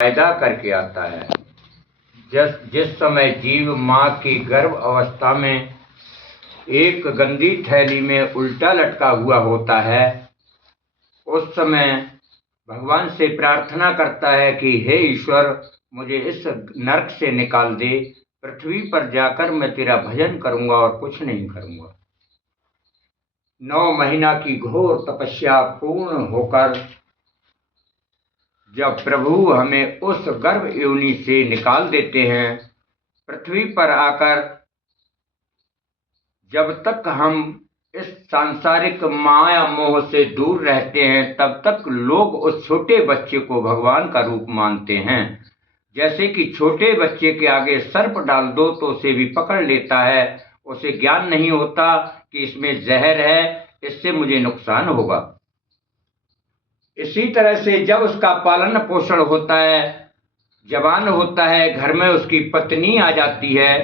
पैदा करके आता है। जिस समय जीव माँ की गर्भ अवस्था में एक गंदी थैली में उल्टा लटका हुआ होता है, उस समय भगवान से प्रार्थना करता है कि हे ईश्वर, मुझे इस नरक से निकाल दे, पृथ्वी पर जाकर मैं तेरा भजन करूंगा और कुछ नहीं करूंगा। 9 महीना की घोर तपस्या पूर्ण होकर जब प्रभु हमें उस गर्भ योनि से निकाल देते हैं, पृथ्वी पर आकर जब तक हम इस सांसारिक माया मोह से दूर रहते हैं, तब तक लोग उस छोटे बच्चे को भगवान का रूप मानते हैं। जैसे कि छोटे बच्चे के आगे सर्प डाल दो तो उसे भी पकड़ लेता है, उसे ज्ञान नहीं होता कि इसमें जहर है, इससे मुझे नुकसान होगा। इसी तरह से जब उसका पालन पोषण होता है, जवान होता है, घर में उसकी पत्नी आ जाती है,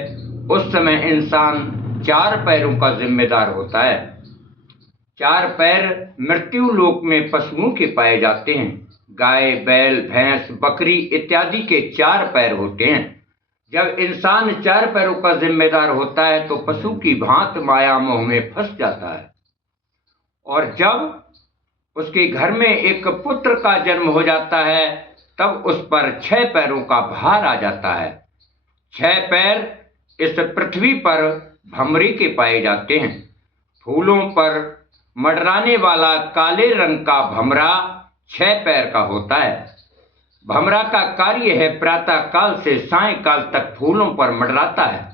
उस समय इंसान 4 पैरों का जिम्मेदार होता है। 4 पैर मृत्यु लोक में पशुओं के पाए जाते हैं। गाय, बैल, भैंस, बकरी इत्यादि के 4 पैर होते हैं। जब इंसान 4 पैरों का जिम्मेदार होता है तो पशु की भांति माया मोह में फंस जाता है। और जब उसके घर में एक पुत्र का जन्म हो जाता है, तब उस पर 6 पैरों का भार आ जाता है। 6 पैर इस पृथ्वी पर भमरी के पाए जाते हैं। फूलों पर मंडराने वाला काले रंग का भमरा 6 पैर का होता है। भमरा का कार्य है प्रातः काल से सायंकाल तक फूलों पर मंडराता है।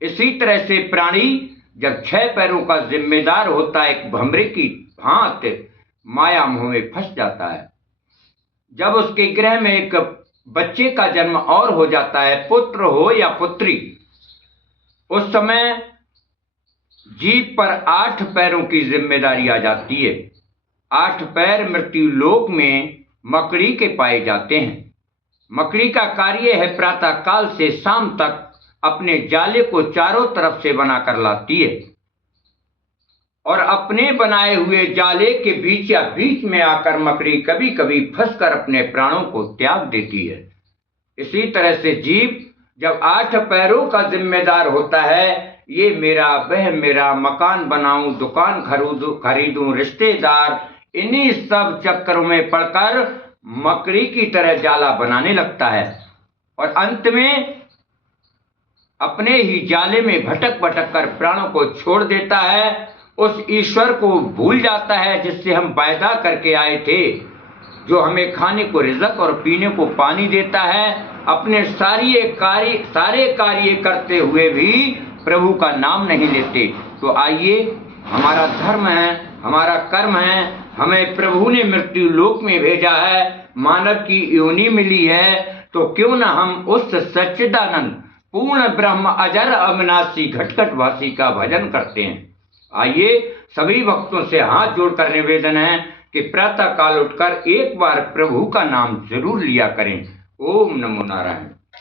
इसी तरह से प्राणी जब 6 पैरों का जिम्मेदार होता है, एक भमरे की भांति माया मोह में फंस जाता है। जब उसके गृह में एक बच्चे का जन्म और हो जाता है, पुत्र हो या पुत्री, उस समय जीव पर 8 पैरों की जिम्मेदारी आ जाती है। 8 पैर मृत्यु लोक में मकड़ी के पाए जाते हैं। मकड़ी का कार्य है प्रातः काल से शाम तक अपने जाले को चारों तरफ से बनाकर लाती है और अपने बनाए हुए जाले के बीच या बीच में आकर मकड़ी कभी कभी फंसकर अपने प्राणों को त्याग देती है। इसी तरह से जीव जब 8 पैरों का जिम्मेदार होता है, ये मेरा, वह मेरा, मकान बनाऊं, दुकान खरीदूं, रिश्तेदार, इन्हीं सब चक्करों में पड़कर मकड़ी की तरह जाला बनाने लगता है और अंत में अपने ही जाले में भटक भटक कर प्राणों को छोड़ देता है। उस ईश्वर को भूल जाता है जिससे हम पैदा करके आए थे, जो हमें खाने को रिज़्क और पीने को पानी देता है। अपने सारे कार्य करते हुए भी प्रभु का नाम नहीं लेते। तो आइए, हमारा धर्म है, हमारा कर्म है, हमें प्रभु ने मृत्यु लोक में भेजा है, मानव की योनि मिली है, तो क्यों न हम उस सच्चिदानंद पूर्ण ब्रह्म अजर अविनाशी घटघटवासी का भजन करते हैं। आइए, सभी भक्तों से हाथ जोड़कर निवेदन है कि प्रातः काल उठकर एक बार प्रभु का नाम जरूर लिया करें। ओम नमो नारायण।